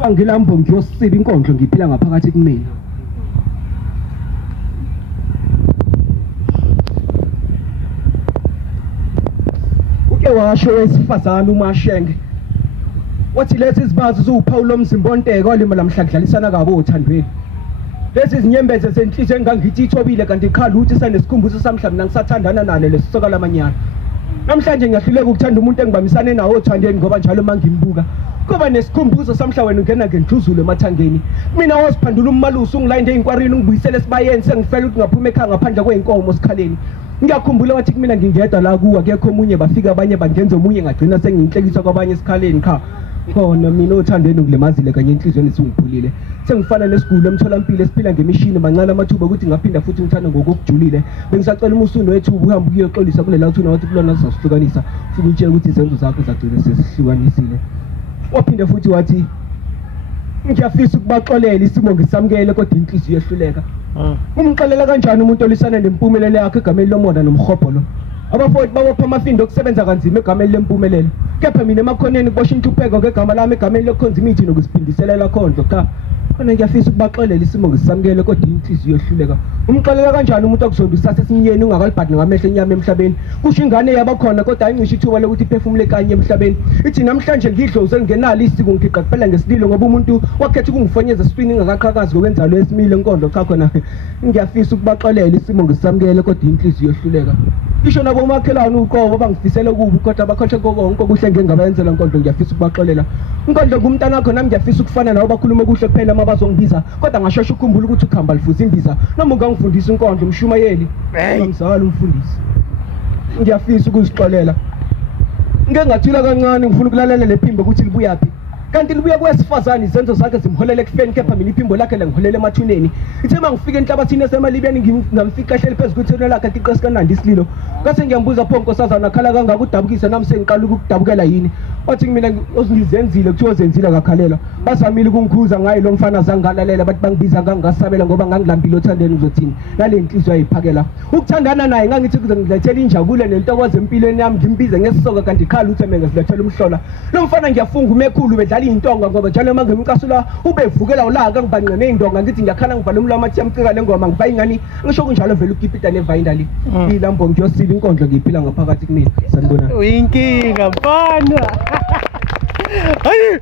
kuthiwa ngilambo ngiyosiba inkondlo ngiphila ngaphakathi kumina. Uke washo wesifazana uMashenge wathi lezi zibazi zuwuphawu lomzimba onteke olima lamhlandlalisana kabo othandweni. Lezi zinyembeze zenhliziyo engangithi ithobile kanti ikhala ukuthi sanesikhumbuzo samhla mina ngisathandana nalo lesisoka lamanyana. Namhlanje ngiyahluleka ukuthanda umuntu engibamisane nawo othandweni ngoba njalo mangimbuka kuba nesikhumbuzo samhla wena ungena ngendluzulu emathangeni. Mina wasiphandula ummalusi ungilayinde einkwarini ungibuyisele esibayeni sengifela ukuthi ngaphuma ekhaya ngaphandle kweinkomo sikhaleni. Ngiyakhumbula wathi kumina ngingedwa la kuwa akekho omunye bafika abanye bangenza omunye ngagcina sengiyinhlekisa kwabanye esikhaleni kha. Khona mina othandweni ngilemazile kanye enhlizweni esingiphulile. Sengifana nesigulu emtholampilo esiphila ngemishini mancane amathuba ukuthi ngaphinda futhi ngithanda ngokukujulile. Bengisacela umusundo wethu uhambe uyoxolisa kulela uthuna wathi kulona sizasihlukanisa futhi utshela ukuthi izenzo zakho zagcina sesihlukanisile. Waphinde futhi wathi ngiyafisa ukubaxolela isimo ngisamkele kodwa inhliziyo yehluleka. Umxolela kanjani umuntu olisana nempumelelo yakhe egameni lomona nomhobho lo? Abafowethu bawopha amafindo okusebenza kanzima egameni lempumelelo. Kepha mina emakhoneni kubosha intupheko ngegama lami egameni lokukhonza imithi nokuziphindiselela khonzo cha. Khona ngiyafisa ukubaxolela isimo ngisamkele kodwa inhliziyo yehluleka. Umxolela kanjani umuntu okuzondisa sesinyeni ungakalibhadi ngamehlo enyama emhlabeni? Kusho ingane yabakhona kodwa ayincisha ithuba lokuthi iphefumule kanye emhlabeni. Ithi namhlanje ngidloze ngenalo isiko ngiqiqa kuphela ngesililo ngoba umuntu wakhetha ukungifonyeza eswini ngakaqhakazi ngokwenza lo esimile enkondlo cha khona. Ngiyafisa ukubaxolela isimo ngisamkele kodwa inhliziyo yehluleka. Isho nabo umakhelwane uqobo bangifisela kubi kodwa bakhohle konke okuhle ngengabenzela inkondlo ngiyafisa ukubaxolela. Inkondlo ngumntana wakho nami ngiyafisa ukufana nawo bakhuluma kuhle kuphela mabazongibiza kodwa ngashosha ukukhumbula ukuthi ukhamba lifuza imbiza noma ungangifundisa inkondlo umshumayeli ngizala umfundisi. Ngiyafisa ukuzixolela. Ngeke ngathula kancane ngifuna ukulalela lephimbo ukuthi libuyaphi. Kanti libuya kwesifazane izenzo zakhe zimholela ekufeni kepha mina iphimbo lakhe langiholela emathuneni. Ithe mangifika enhlabathini yasemalibeni ngamfika ehleli phezu kwethuna lakhe atiqesi kanandi isililo. Kase ngiyambuza pho nkosazana akhala kangaka udabukisa nami sengiqala ukudabukela yini. Wathi mina ozingizenzile kuthiwa zenzile akakhalela. Bazamile ukungikhuza ngayi lo mfana zangalalela bathi bangibiza ngangasabela ngoba ngangilambile othandeni uzothini. Nale inhliziyo ayiphakela. Ukuthandana naye ngangithi kuze ngilethele injabulo nentokozo empilweni yami ngimbize ngesisoka kanti ikhala uthi mina ngizilethela umhlola. Lo mfana ngiyafunga umekhulu bedlala intonga ngoba njalo mangimqasula ubevukela ulaka ngibanqe neindonga ngithi ngiyakhala ngivala umlomo athi yamcika le ngoma ngiba ingani ngisho kunjalo vele ukipita nevayinda li ilambo ngiyosiba inkondlo ngiphila ngaphakathi kumina sanibona uyinkinga mfana. Hayi